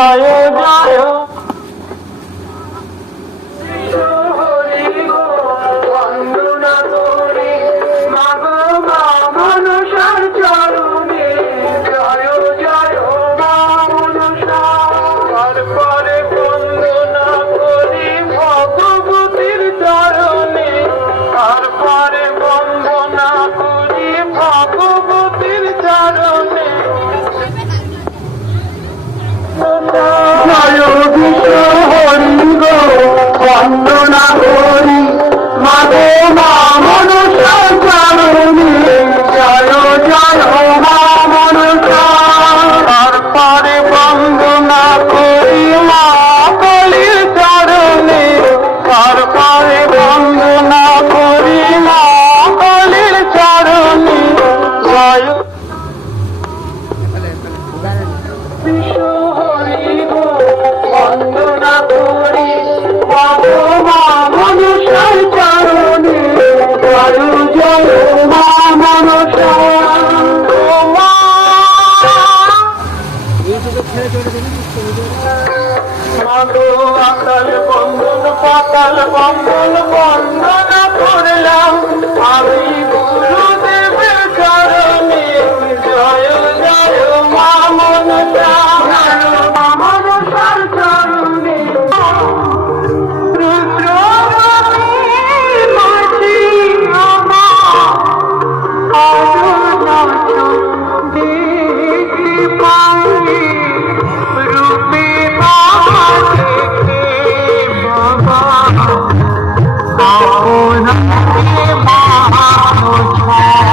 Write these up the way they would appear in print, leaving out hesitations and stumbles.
জয় জয় বন্দনা করি মাগো মা মনসার চরণে জয় জয় মা মনসা তারপরে বন্দনা করি ভগবতীর চরণে তারপরে বন্দনা করি ভগবতীর চরণে জয় বিশ্ব হরি গো বন্দনা করি মাগো মা মনসা চরণে জয় জয় মা মনসা তারপরে বন্দনা করি মা কালীর চরণে তারপরে বন্দনা করি মা কালীর চরণে জয় বিশ্ব হরি গো বন্দনা করি মাগো মা মনসার চরণে জয় জয় মা মনসা মাগো আকাল বন্দন পাতাল বন্দন বন্দনা করলাম আমি গুরুদেবের চরণে জয় জয় মা মনসা মা মনসার চরণে রুদ্রমণির মাঝে আমার দেখি পাই রূপে বাবা দেখে বাবা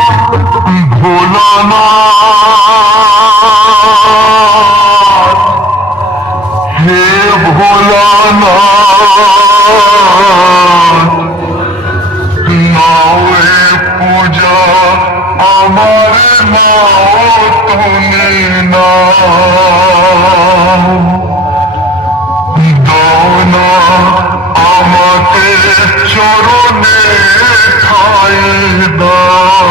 আপনাকে ভোলানাথ হে ভোলানাথ নাও এ পূজা আমার নাও তুমি নাও দাও না আমাকে চরণে ঠাই দাও